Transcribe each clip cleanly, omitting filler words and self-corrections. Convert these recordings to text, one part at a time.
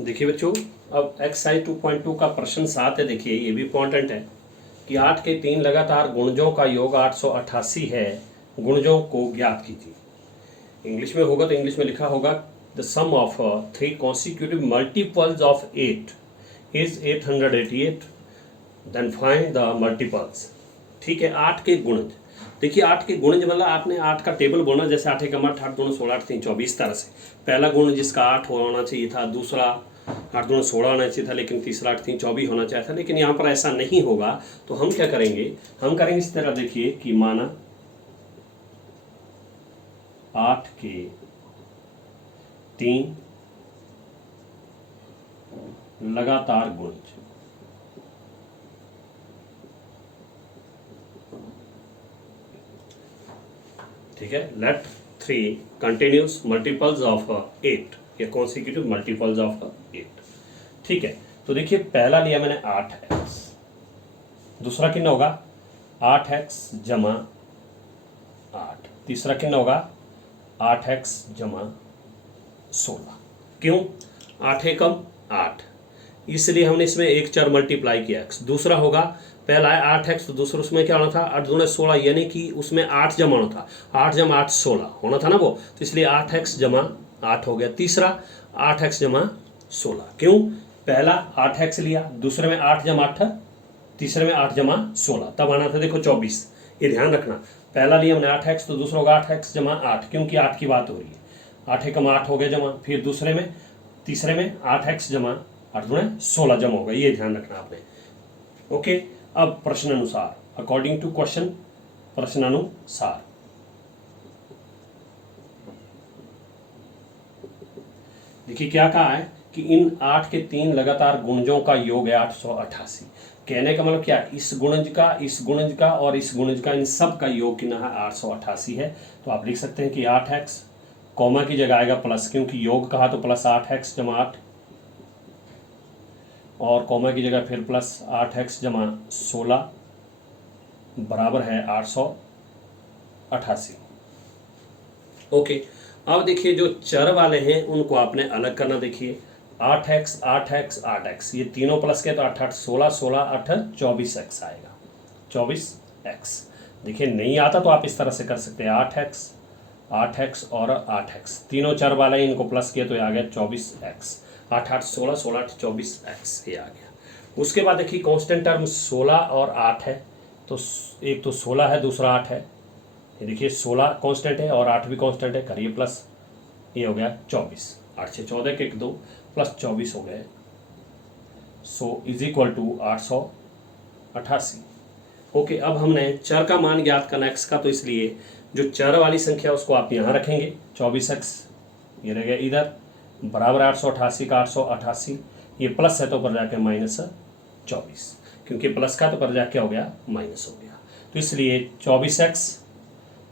देखिए बच्चों, अब एक्सरसाइज 2.2 का प्रश्न 7 है। देखिए ये भी इम्पोर्टेंट है कि 8 के 3 लगातार गुणजों का योग 888 है, गुणजों को ज्ञात कीजिए। इंग्लिश में होगा तो इंग्लिश में लिखा होगा the sum of 3 consecutive multiples of 8 is 888, then find the multiples. ठीक है, 8 के गुणज। देखिए 8 के गुणज मतलब आपने 8 का टेबल बोलना, जैसे 8 एकम 8, 8 दूनी 16, 8 तीन 24 तरह से। पहला गुण जिसका 8 होना चाहिए था, दूसरा 8 दूनी 16 होना चाहिए था, लेकिन तीसरा 8 तीन 24 होना चाहिए था, लेकिन यहाँ पर ऐसा नहीं होगा। तो हम क्या करेंगे, हम करेंगे इस तरह। देखिए कि माना 8 के 3 लगातार गुणज, ठीक है। लेट 3 कंटिन्यूस मल्टीपल्स ऑफ 8 या कॉन्सिक्यूटिव मल्टीपल्स ऑफ 8। ठीक है, तो देखिए पहला लिया मैंने 8x, दूसरा कितना होगा 8x जमा 8, तीसरा कितना होगा 8x जमा 16। क्यों 8 एकम 8, इसलिए हमने इसमें एक चर मल्टीप्लाई किया x। दूसरा होगा पहला है 8x, तो दूसरा उसमें क्या होना था 8 दूने 16, यानी कि उसमें 8 जमा होना था। 8 जमा 8 16 होना था ना वो, तो इसलिए 8x जमा 8 हो गया। तीसरा 8x जमा 16। क्यों, पहला 8x लिया, दूसरे में 8 जमा 8, तीसरे में 8 जमा 16, तब आना था देखो 24। ये ध्यान रखना, पहला लिया हमने 8x, तो दूसरा होगा 8x जमा 8, क्योंकि 8 की बात हो रही है। 8 एकम 8 हो गया जमा, फिर दूसरे में तीसरे में 8x जमा 8 दूने 16 जमा होगा। ये ध्यान रखना आपने। ओके, अब प्रश्न अनुसार, अकॉर्डिंग टू क्वेश्चन, प्रश्नानुसार देखिए क्या कहा है कि इन 8 के 3 लगातार गुणजों का योग है 888। कहने का मतलब क्या, इस गुणज का और इस गुणज का, इन सब का योग कितना है 888 है। तो आप लिख सकते हैं कि 8x, कॉमा की जगह आएगा प्लस, क्योंकि योग कहा तो प्लस 8x जमा 8, और कॉमा की जगह फिर प्लस 8x जमा 16 बराबर है 888। ओके, अब देखिए जो चर वाले हैं उनको आपने अलग करना। देखिए 8x 8x 8x, ये तीनों प्लस के तो 8 8 16 16 8 24x आएगा, 24x। देखिए नहीं आता तो आप इस तरह से कर सकते हैं, 8x 8x और 8x, तीनों चर वाले इनको प्लस किया तो ये आ गया 24x। 8 8 16 16 8 24x ये आ गया। उसके बाद देखिए कांस्टेंट टर्म 16 और 8 है, तो एक तो 16 है, दूसरा 8 है। ये देखिए 16 कांस्टेंट है और 8 भी कांस्टेंट है, करिए प्लस, ये हो गया 24। 8 से 14 के 1 2 प्लस 24 हो गए, so is equal to 888। Okay, अब हमने चर का मान ज्ञात करना x का, तो इसलिए जो चर वाली संख्या उसको आप यहाँ रखेंगे 24x, ये रह गया इधर, बराबर 888 का 888, ये प्लस है तो ऊपर जाके माइनस 24, क्योंकि प्लस का तो ऊपर जाके हो गया माइनस हो गया, तो इसलिए 24x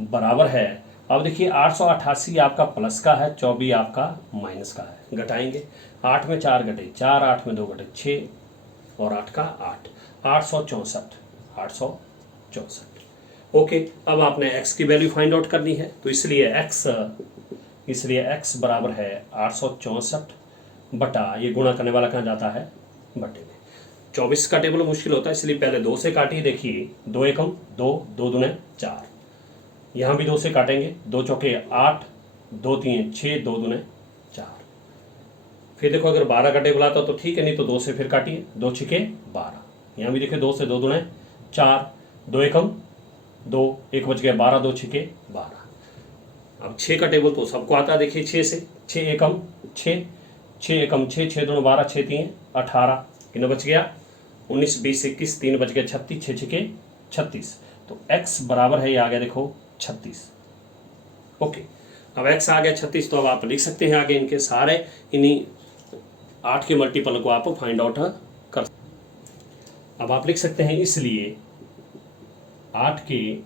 बराबर है। अब देखिए 888 आपका प्लस का है, 24 आपका माइनस का है। घटाएंगे, 8 में 4 घटे 4, 8 में 2 घटे 6, और 8 का 8, 864 864। ओके, अब आपने x की वैल्यू फाइंड आउट करनी है, तो इसलिए x बराबर है 864 बटा, ये गुणा करने वाला कहाँ जाता है बटे में। 24 का टेबल मुश्किल होता है, इसलिए पहले 2 से काटिए। देखिए 2 एकम 2, 2 दूने 4, यहाँ भी 2 से काटेंगे, 2 चौके 8, 2 तीन 6, 2 दूने 4। फिर देखो अगर 12 का टेबल आता तो ठीक है, नहीं तो 2 से फिर काटिए, 2 छिके 12, यहाँ भी देखिए 2 से 2 दूने 4, 2 एकम 2, 1 बच गया 12, 2 छिके 12। अब 6 का टेबल तो सबको आता है, देखिए 6 से 6 एकम 6, 6 एकम 6, 6 दूने 12, 6 तीन 18, कितना बच गया 19 20 21, 3 बच गया 36, 6 छिके 36, तो x बराबर है, ये आ गया देखो 36। ओके, अब x आ गया 36, तो अब आप लिख सकते हैं आगे इनके सारे, इन्हीं 8 के मल्टीपल को आप फाइंड आउट कर। अब आप लिख सकते हैं इसलिए 8 के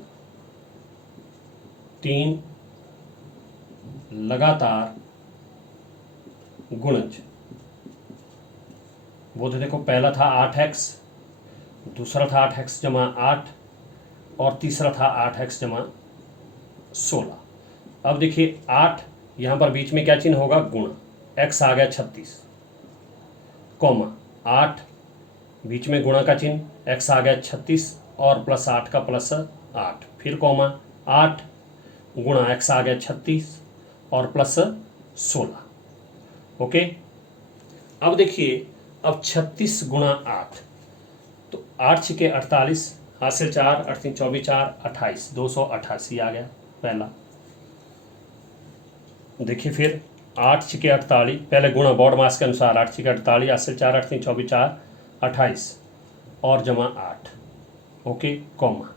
3 लगातार गुणज, वो तो देखो पहला था 8x, दूसरा था 8x जमा 8, और तीसरा था 8x जमा 16। अब देखिए 8 यहाँ पर बीच में क्या चिन्ह होगा गुणा, x आ गया 36, कॉमा 8, बीच में गुणा का चिन्ह, x आ गया 36 और प्लस 8 का प्लस 8, फिर कॉमा 8 गुणा x आ गया 36 और प्लस 16। ओके, अब देखिए, अब 36 गुणा 8, तो 8 छिके 48, हासिल 4, 8 3 24 4 28, 288 आ गया पहला। देखिए फिर 8 छिके 48, पहले गुणा बोर्ड मास के अनुसार, 8 छिके 48, हासिल 4, 8 3 24 4 28 और जमा 8। ओके, कॉमा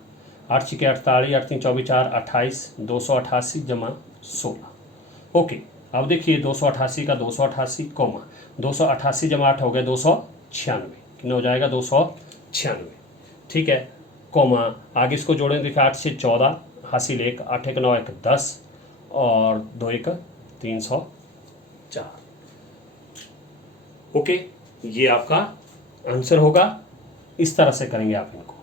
8 छिके 48, 8 3 24 4 28, 288 जमा 16। ओके, अब देखिए 288 का 288, कॉमा 288 जमा 8 हो गया 296, कितना हो जाएगा 296। ठीक है, कॉमा आगे इसको जोड़ेंगे, देखिए 8 से 14, हासिल 1, 8 1 9 1 10 और 2 1 304। ओके, ये आपका आंसर होगा। इस तरह से करेंगे आप इनको।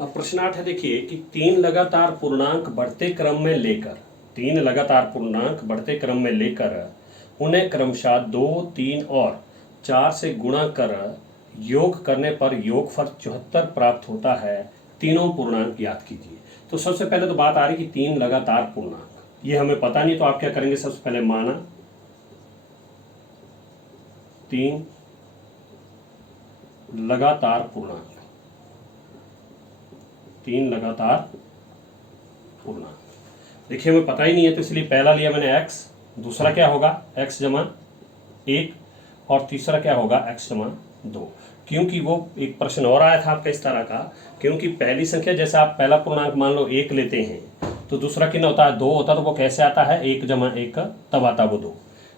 अब प्रश्न 8 है, देखिए कि 3 लगातार पूर्णांक बढ़ते क्रम में लेकर, 3 लगातार पूर्णांक बढ़ते क्रम में लेकर उन्हें क्रमशः 2 3 और 4 से गुणा कर योग करने पर योगफल 74 प्राप्त होता है। तीनों पूर्णांक याद कीजिए। तो सबसे पहले तो बात आ रही कि 3 लगातार पूर्णांक, ये हमें पता नहीं, तो आप क्या करेंगे, सबसे पहले माना 3 लगातार पूर्णांक, 3 लगातार पूर्णांक। देखिए हमें पता ही नहीं है, तो इसलिए पहला लिया मैंने x, दूसरा क्या होगा x जमा 1 और तीसरा क्या होगा x जमा 2। क्योंकि वो एक प्रश्न और आया था आपका इस तरह का, क्योंकि पहली संख्या जैसे आप पहला पूर्णांक मान लो 1 लेते हैं, तो दूसरा कितना होता है 2 होता है, तो वो कैसे आता है 1 जमा 1 तब आता वो 2।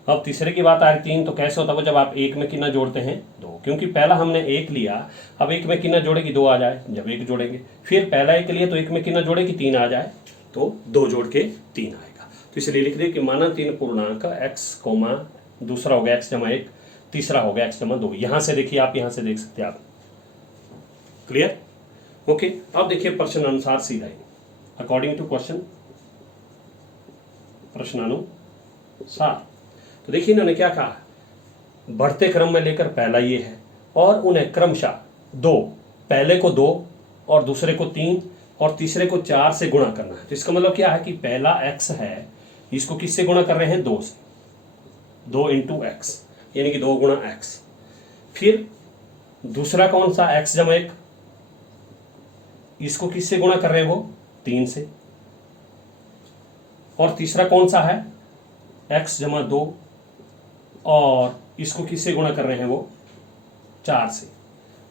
अब तीसरे की बात आ रही 3, तो कैसे होता है वो जब आप 1 में कितना जोड़ते हैं 2, क्योंकि पहला हमने 1 लिया, अब 1 में कितना जोड़ेगी 2 आ जाए, जब 1 जोड़ेंगे, फिर पहला 1 लिया तो 1 में कितना जोड़ेगी 3 आ जाए, तो 2 जोड़ के 3 आएगा। तो इसलिए लिख दिए कि माना 3 पूर्णांक x, दूसरा हो गया x जमा 1, तीसरा हो गया x जमा 2। यहां से देखिए आप, यहां से देख सकते हैं आप। क्लियर? ओके, अब देखिए प्रश्न अनुसार सीधा ही, अकॉर्डिंग टू क्वेश्चन, प्रश्नानुसार। तो देखिए इन्होंने क्या कहा, बढ़ते क्रम में लेकर पहला ये है और उन्हें क्रमशः 2, पहले को 2 और दूसरे को 3 और तीसरे को 4 से गुणा करना है। तो इसका मतलब क्या है कि पहला x है, इसको किससे गुणा कर रहे हैं 2 से, 2 इंटू x, यानी कि 2 गुणा x। फिर दूसरा कौन सा x जमा 1, इसको किससे गुणा कर रहे हैं वो 3 से। और तीसरा कौन सा है x जमा 2 और इसको किससे गुणा कर रहे हैं वो 4 से।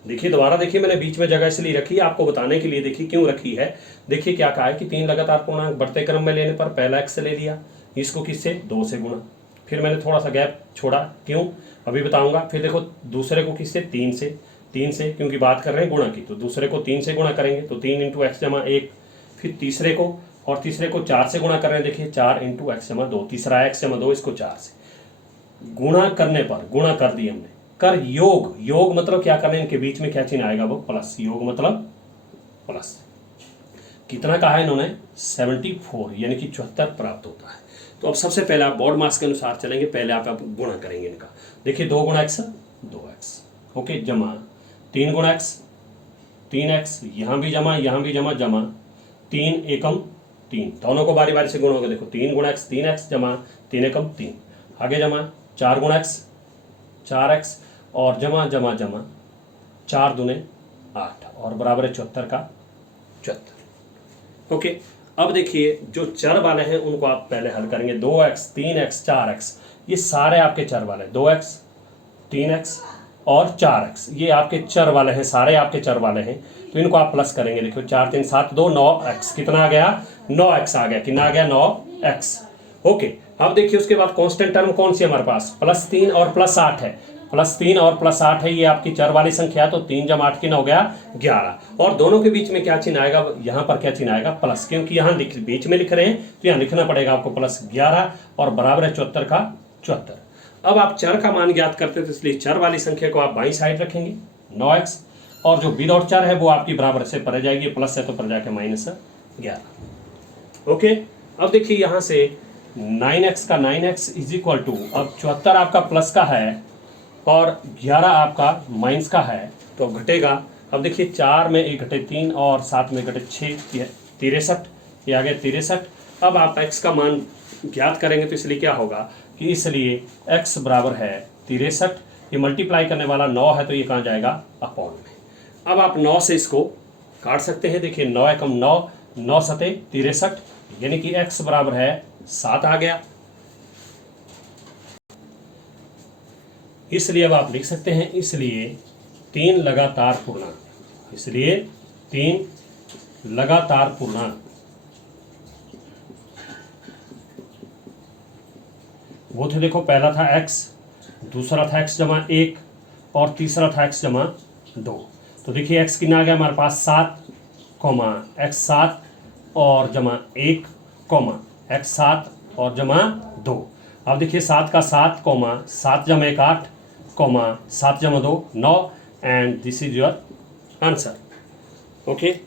देखिए दोबारा देखिए, मैंने बीच में जगह इसलिए रखी है आपको बताने के लिए, देखिए क्यों रखी है। देखिए क्या कहा है कि 3 लगातार पूर्णांक बढ़ते क्रम में लेने पर पहला x ले लिया, इसको किससे 2 से गुणा, फिर मैंने थोड़ा सा गैप छोड़ा, क्यों अभी बताऊंगा। फिर देखो दूसरे को किससे 3 से, क्योंकि बात कर रहे हैं गुणा की, तो दूसरे को 3 से गुणा करेंगे, तो 3 इंटू एक्स जमा 1। फिर तीसरे को, और तीसरे को 4 से गुणा कर रहे हैं, देखिए 4 इंटू एक्स जमा 2, तीसरा एक्स जमा 2, इसको 4 से गुणा करने पर, गुणा कर दिए हमने, कर योग, योग मतलब क्या करना है, इनके बीच में क्या चिन्ह आएगा वो प्लस, योग मतलब प्लस। कितना कहा है इन्होंने 74, यानी कि 74 प्राप्त होता है। तो अब सबसे पहले आप बोर्ड मास के अनुसार चलेंगे, पहले आप गुणा करेंगे इनका। देखिए 2 गुणा एक्स 2x, ओके, जमा 3 गुणा एक्स 3x, यहाँ भी जमा, यहाँ भी जमा, जमा 3 एकम 3, दोनों को बारी बारी से गुणा होगा। देखो 3 गुणा एक्स 3x जमा 3 एकम 3, आगे जमा 4 गुणा एक्स 4x और जमा जमा जमा 4 दूने 8 और बराबर है 74 का 74। ओके, अब देखिए जो चर वाले हैं उनको आप पहले हल करेंगे। 2x 3x 4x, ये सारे आपके चर वाले, 2x 3x और 4x, ये आपके चर वाले हैं, सारे आपके चर वाले हैं। तो इनको आप प्लस करेंगे। देखो 4 3 7 2 9x, कितना आ गया 9x आ गया, कितना आ गया 9x। ओके, अब देखिए उसके बाद कांस्टेंट टर्म कौन सी हमारे पास, +3 और +8 है, +3 और +8 है, ये आपकी चर वाली संख्या। तो 3 जमा 8 कितना हो गया 11, और दोनों के बीच में क्या चिन्ह आएगा, यहाँ पर क्या चिन्ह आएगा प्लस, क्योंकि यहाँ बीच में लिख रहे हैं तो यहाँ लिखना पड़ेगा आपको +11 और बराबर है 74 का 74। अब आप चर का मान ज्ञात करते थे, इसलिए चर वाली संख्या को आप बाईं साइड रखेंगे 9x, और जो विदाउट चर है वो आपकी बराबर से परे जाएगी, प्लस है तो पर जाके -11। ओके, अब देखिए यहाँ से 9x का 9x इज इक्वल टू, अब 74 आपका प्लस का है और 11 आपका माइनस का है, तो घटेगा। अब देखिए 4 में 1 घटे 3 और 7 में घटे 6, 63, ये आ गया 63। अब आप x का मान ज्ञात करेंगे तो इसलिए क्या होगा कि इसलिए x बराबर है 63। ये मल्टीप्लाई करने वाला 9 है तो ये कहाँ जाएगा, अपॉन में। अब आप 9 से इसको काट सकते हैं। देखिए 9 एकम 9, 9 सते 63, यानी कि x बराबर है 7 आ गया। इसलिए अब आप लिख सकते हैं, इसलिए 3 लगातार पूर्णांक, इसलिए 3 लगातार पूर्णांक, वो थे देखो, पहला था x, दूसरा था x जमा 1 और तीसरा था x जमा 2। तो देखिए x कितना आ गया हमारे पास 7, x 7 और जमा 1, x 7 और जमा 2। अब देखिए 7 का 7, 7 जमा 1 8, 7 जमा 2 9, and this is your answer. Okay.